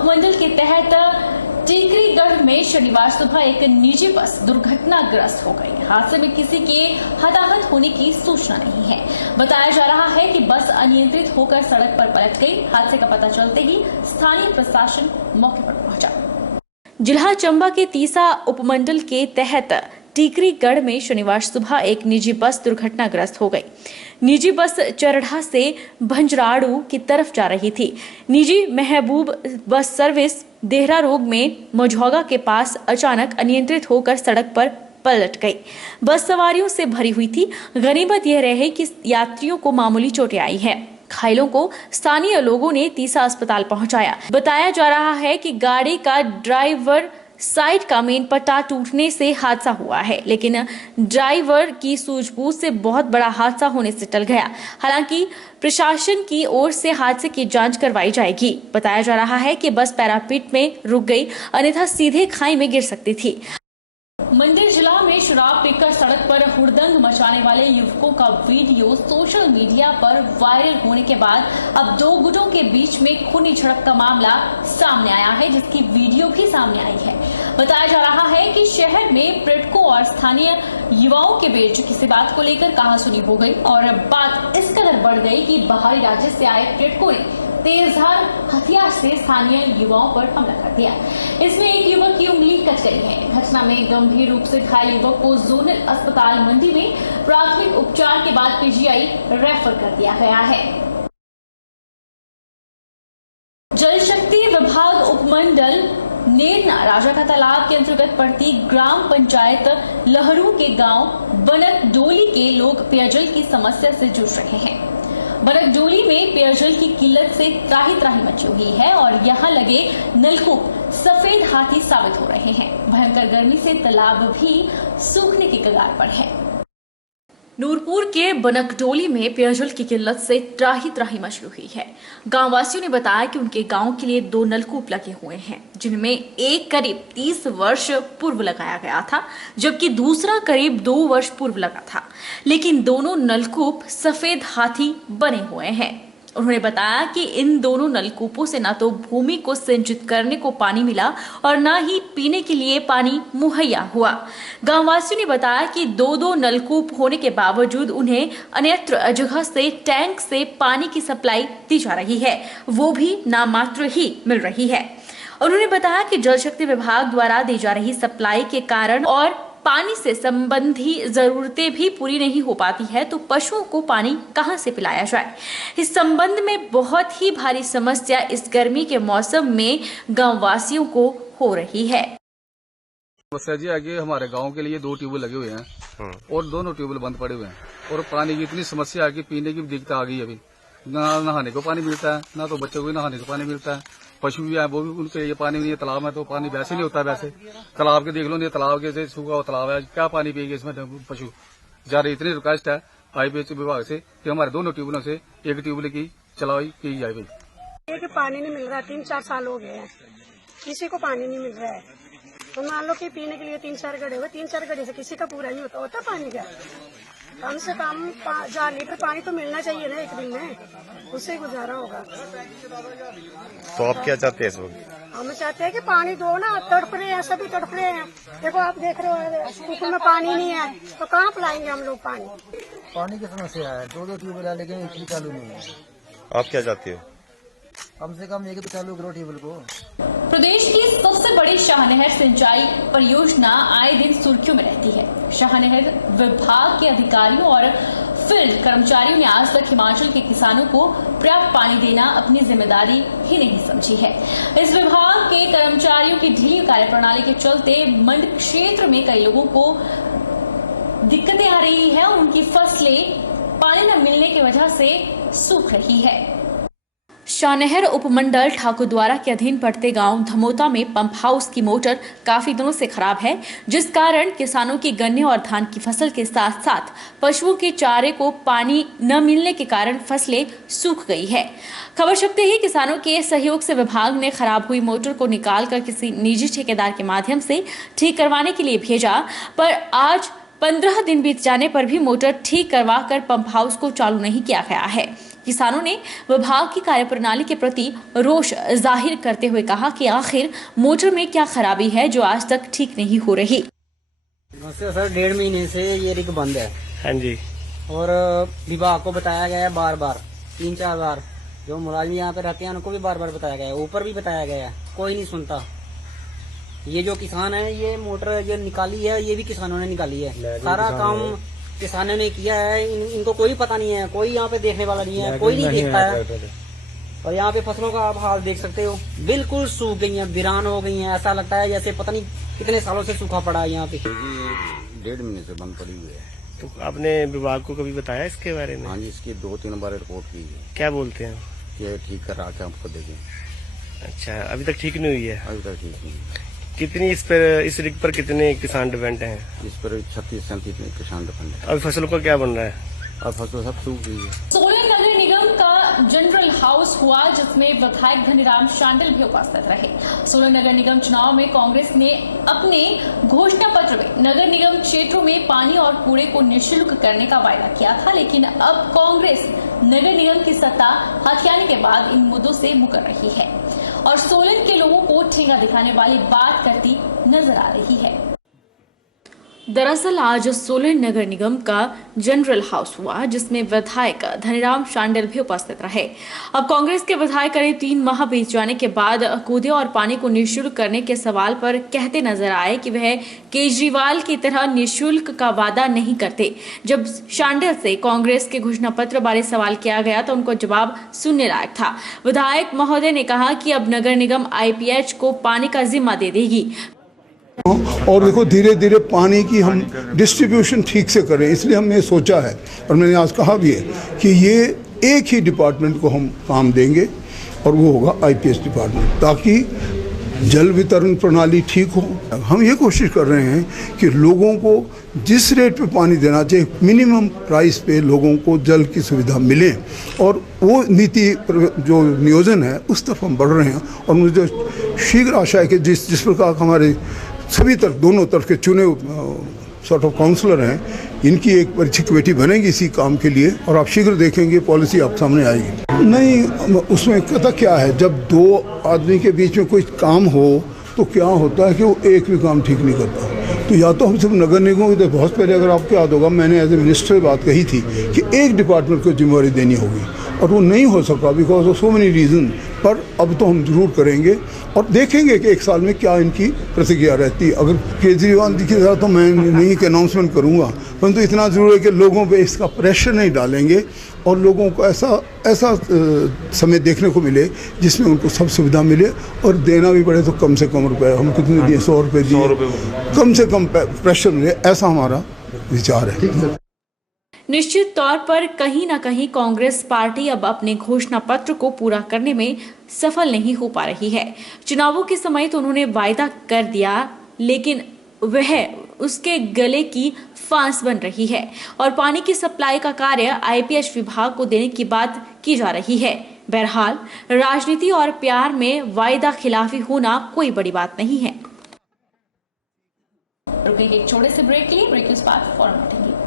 उपमंडल के तहत टीकरीगढ़ में शनिवार सुबह एक निजी बस दुर्घटनाग्रस्त हो गई। हादसे में किसी के हताहत होने की सूचना नहीं है। बताया जा रहा है कि बस अनियंत्रित होकर सड़क पर पलट गई। हादसे का पता चलते ही स्थानीय प्रशासन मौके पर पहुंचा। जिला चंबा के तीसा उपमंडल के तहत टीकरीगढ़ में शनिवार सुबह एक निजी बस दुर्घटनाग्रस्त हो गई। निजी बस चरढ़ा से भंजराड़ू की तरफ जा रही थी। निजी महबूब बस सर्विस देहरा रोग में मझौगा के पास अचानक अनियंत्रित होकर सड़क पर पलट गई। बस सवारियों से भरी हुई थी। गनीमत यह रहे कि यात्रियों को मामूली चोटें आई हैं। घायलों को स्थानीय लोगों ने तीसा अस्पताल पहुंचाया। बताया जा रहा है कि गाड़ी का ड्राइवर साइड का मेन पट्टा टूटने से हादसा हुआ है, लेकिन ड्राइवर की सूझबूझ से बहुत बड़ा हादसा होने से टल गया। हालांकि प्रशासन की ओर से हादसे की जांच करवाई जाएगी। बताया जा रहा है कि बस पैरापीट में रुक गई, अन्यथा सीधे खाई में गिर सकती थी। मंदिर जिला में शराब पीकर सड़क पर हुड़दंग मचाने वाले युवकों का वीडियो सोशल मीडिया पर वायरल होने के बाद अब दो गुटों के बीच में खूनी झड़प का मामला सामने आया है, जिसकी वीडियो भी सामने आई है। बताया जा रहा है कि शहर में पर्यटकों और स्थानीय युवाओं के बीच किसी बात को लेकर कहासुनी हो गई और बात इस कदर बढ़ गई कि बाहरी राज्य से आए पर्यटकों ने तेजधार हथियार से स्थानीय युवाओं पर हमला कर दिया। इसमें एक युवक की उंगली कट गई है। घटना में गंभीर रूप से घायल युवक को जोनल अस्पताल मंडी में प्राथमिक उपचार के बाद पीजीआई रेफर कर दिया गया है। जल शक्ति विभाग उपमंडल नेरना राजा का तालाब के अंतर्गत पड़ती ग्राम पंचायत लहरू के गांव बनकडोली के लोग पेयजल की समस्या से जूझ रहे हैं। बनकडोली में पेयजल की किल्लत से त्राही त्राही मची हुई है और यहाँ लगे नलकूप सफेद हाथी साबित हो रहे हैं। भयंकर गर्मी से तालाब भी सूखने की कगार पर है। नूरपुर के बनकडोली में पेयजल की किल्लत से त्राही त्राही मची हुई है। गांव वासियों ने बताया कि उनके गांव के लिए 2 नलकूप लगे हुए हैं, जिनमें एक करीब 30 वर्ष पूर्व लगाया गया था, जबकि दूसरा करीब 2 वर्ष पूर्व लगा था, लेकिन दोनों नलकूप सफेद हाथी बने हुए हैं। उन्होंने बताया कि इन दोनों नलकूपों से न तो भूमि को सिंचित करने को पानी मिला और न ही पीने के लिए पानी मुहैया हुआ। गांववासियों ने बताया कि 2-2 नलकूप होने के बावजूद उन्हें अन्यत्र जगह से टैंक से पानी की सप्लाई दी जा रही है, वो भी नामात्र ही मिल रही है। उन्होंने बताया कि जल शक्ति विभाग द्वारा दी जा रही सप्लाई के कारण और पानी से संबंधी जरूरतें भी पूरी नहीं हो पाती है, तो पशुओं को पानी कहां से पिलाया जाए। इस संबंध में बहुत ही भारी समस्या इस गर्मी के मौसम में गांववासियों को हो रही है। समस्या जी आगे हमारे गांव के लिए 2 ट्यूबवेल लगे हुए हैं और दोनों ट्यूबवेल बंद पड़े हुए हैं और पानी की इतनी समस्या है कि पीने की दिक्कत आ गई। अभी ना नहाने को पानी मिलता है, ना तो बच्चों को नहाने को पानी मिलता है। पशु भी है, वो भी उनके ये पानी नहीं है। तालाब में तो पानी वैसे नहीं होता। वैसे तालाब के देख लो, नहीं तालाब के सूखा हुआ तालाब है, क्या पानी पिएगा इसमें पशु। जा रही इतनी रिक्वेस्ट है हाईवे विभाग से कि हमारे दोनों ट्यूबवेलों से एक ट्यूबवेल की चलाई की जाए। भाई पानी नहीं मिल रहा, 3-4 साल हो गए हैं, किसी को पानी नहीं मिल रहा है। तो मान लो कि पीने के लिए 3-4 गड्ढे हुए, 3-4 गड्ढे से किसी का पूरा नहीं होता पानी का। कम से कम 4 लीटर पानी तो मिलना चाहिए ना एक दिन में, उससे गुजारा होगा। तो आप क्या चाहते हैं इस वक्त? हम चाहते हैं कि पानी दो ना, तड़प रहे हैं, सभी तड़प रहे हैं। देखो आप देख रहे हो स्कूल में पानी नहीं है, तो कहाँ पिलाएंगे हम लोग पानी। पानी की समस्या है, 2-2 ट्यूबवेल है, लेकिन एक भी चालू नहीं है। आप क्या चाहते हो? कम से कम एक तो चालू करो ट्यूबवेल को। प्रदेश की सबसे बड़ी शाहनहर सिंचाई परियोजना आए दिन सुर्खियों में रहती है। शाहनहर विभाग के अधिकारियों और फील्ड कर्मचारियों ने आज तक हिमाचल के किसानों को पर्याप्त पानी देना अपनी जिम्मेदारी ही नहीं समझी है। इस विभाग के कर्मचारियों की ढीली कार्यप्रणाली के चलते मंड क्षेत्र में कई लोगों को दिक्कतें आ रही है और उनकी फसलें पानी न मिलने की वजह से सूख रही है। शाहनहर उपमंडल ठाकुरद्वारा के अधीन पड़ते गांव धमोता में पंप हाउस की मोटर काफी दिनों से खराब है, जिस कारण किसानों की गन्ने और धान की फसल के साथ साथ पशुओं के चारे को पानी न मिलने के कारण फसलें सूख गई है। खबर छपते ही किसानों के सहयोग से विभाग ने खराब हुई मोटर को निकालकर किसी निजी ठेकेदार के माध्यम से ठीक करवाने के लिए भेजा, पर आज 15 दिन बीत जाने पर भी मोटर ठीक करवा कर पंप हाउस को चालू नहीं किया गया है। किसानों ने विभाग की कार्यप्रणाली के प्रति रोष जाहिर करते हुए कहा कि आखिर मोटर में क्या खराबी है जो आज तक ठीक नहीं हो रही। समस्या सर 1.5 महीने से ये रिग बंद है। हाँ जी। और विभाग को बताया गया है बार बार, 3-4 बार। जो मुलाजिम यहाँ पे रहते हैं उनको भी बार बार बताया गया है, ऊपर भी बताया गया है, कोई नहीं सुनता। ये जो किसान है, ये मोटर ये निकाली है, ये भी किसानों ने निकाली है। सारा काम किसानों ने किया है। इनको कोई पता नहीं है, कोई यहाँ पे देखने वाला नहीं है, कोई नहीं देखता है। और यहाँ पे फसलों का आप हाल देख सकते हो, बिल्कुल सूख गई है, वीरान हो गई है। ऐसा लगता है जैसे पता नहीं कितने सालों से सूखा पड़ा है यहाँ पे। 1.5 महीने से बंद पड़ी हुई है। तो आपने विभाग को कभी बताया इसके बारे में? हाँ जी, इसकी 2-3 बार रिपोर्ट की है क्या बोलते हैं? कि ठीक कर रहा, हमको देखें। अच्छा, अभी तक ठीक नहीं हुई है? अभी तक ठीक नहीं। कितनी इस रिग पर कितने किसान डिपेंड हैं? इस पर 36-37 किसान डिपेंड है। अभी फसलों का क्या बन रहा है? अब फसल सब सूख गई है। सोलन नगर निगम का जनरल हाउस हुआ जिसमें विधायक धनीराम शांडिल भी उपस्थित रहे। सोलन नगर निगम चुनाव में कांग्रेस ने अपने घोषणा पत्र में नगर निगम क्षेत्रों में पानी और कूड़े को निःशुल्क करने का वायदा किया था, लेकिन अब कांग्रेस नगर निगम की सत्ता हथियाने के बाद इन मुद्दों से मुकर रही है और सोलन के लोगों को ठेंगा दिखाने वाली बात करती नजर आ रही है। दरअसल आज सोलन नगर निगम का जनरल हाउस हुआ जिसमें विधायक धनीराम शांडिल भी उपस्थित रहे। अब कांग्रेस के विधायक करीब 3 माह बीत जाने के बाद कूदे और पानी को निःशुल्क करने के सवाल पर कहते नजर आए कि वह केजरीवाल की तरह निःशुल्क का वादा नहीं करते। जब शांडिल से कांग्रेस के घोषणा पत्र बारे सवाल किया गया तो उनको जवाब सुनने लायक था। विधायक महोदय ने कहा कि अब नगर निगम IPH को पानी का जिम्मा दे देगी और देखो धीरे धीरे पानी की हम डिस्ट्रीब्यूशन ठीक से करें, इसलिए हमने सोचा है और मैंने आज कहा भी है कि ये एक ही डिपार्टमेंट को हम काम देंगे और वो होगा IPH डिपार्टमेंट, ताकि जल वितरण प्रणाली ठीक हो। हम ये कोशिश कर रहे हैं कि लोगों को जिस रेट पे पानी देना चाहिए, मिनिमम प्राइस पे लोगों को जल की सुविधा मिले, और वो नीति जो नियोजन है उस तरफ हम बढ़ रहे हैं। और मुझे शीघ्र आशा है कि जिस प्रकार हमारे सभी तरफ दोनों तरफ के चुने सॉर्ट ऑफ काउंसलर हैं, इनकी एक परीक्षा कमेटी बनेगी इसी काम के लिए और आप शीघ्र देखेंगे पॉलिसी आप सामने आएगी। नहीं, उसमें पता क्या है, जब 2 आदमी के बीच में कोई काम हो तो क्या होता है कि वो एक भी काम ठीक नहीं करता। तो या तो हम सब नगर निगम को, बहुत पहले अगर आपको याद होगा मैंने एज ए मिनिस्टर बात कही थी कि एक डिपार्टमेंट को जिम्मेवारी देनी होगी और वो नहीं हो सका because of so many reason. पर अब तो हम जरूर करेंगे और देखेंगे कि 1 साल में क्या इनकी प्रतिक्रिया रहती है। अगर केजरीवाल जी की तरह तो मैं नहीं कि अनाउंसमेंट करूँगा, परंतु इतना ज़रूर है कि लोगों पे इसका प्रेशर नहीं डालेंगे और लोगों को ऐसा समय देखने को मिले जिसमें उनको सब सुविधा मिले, और देना भी पड़े तो कम से कम रुपए, हम कितने दिए, 100 रुपये दिए, कम से कम प्रेशर मिले, ऐसा हमारा विचार है। निश्चित तौर पर कहीं न कहीं कांग्रेस पार्टी अब अपने घोषणा पत्र को पूरा करने में सफल नहीं हो पा रही है। चुनावों के समय तो उन्होंने वायदा कर दिया, लेकिन वह उसके गले की फांस बन रही है और पानी की सप्लाई का कार्य IPH विभाग को देने की बात की जा रही है। बहरहाल राजनीति और प्यार में वायदा खिलाफी होना कोई बड़ी बात नहीं है। रुकेंगे एक छोटे से ब्रेक के लिए, ब्रेक के बाद फौरन लौटेंगे।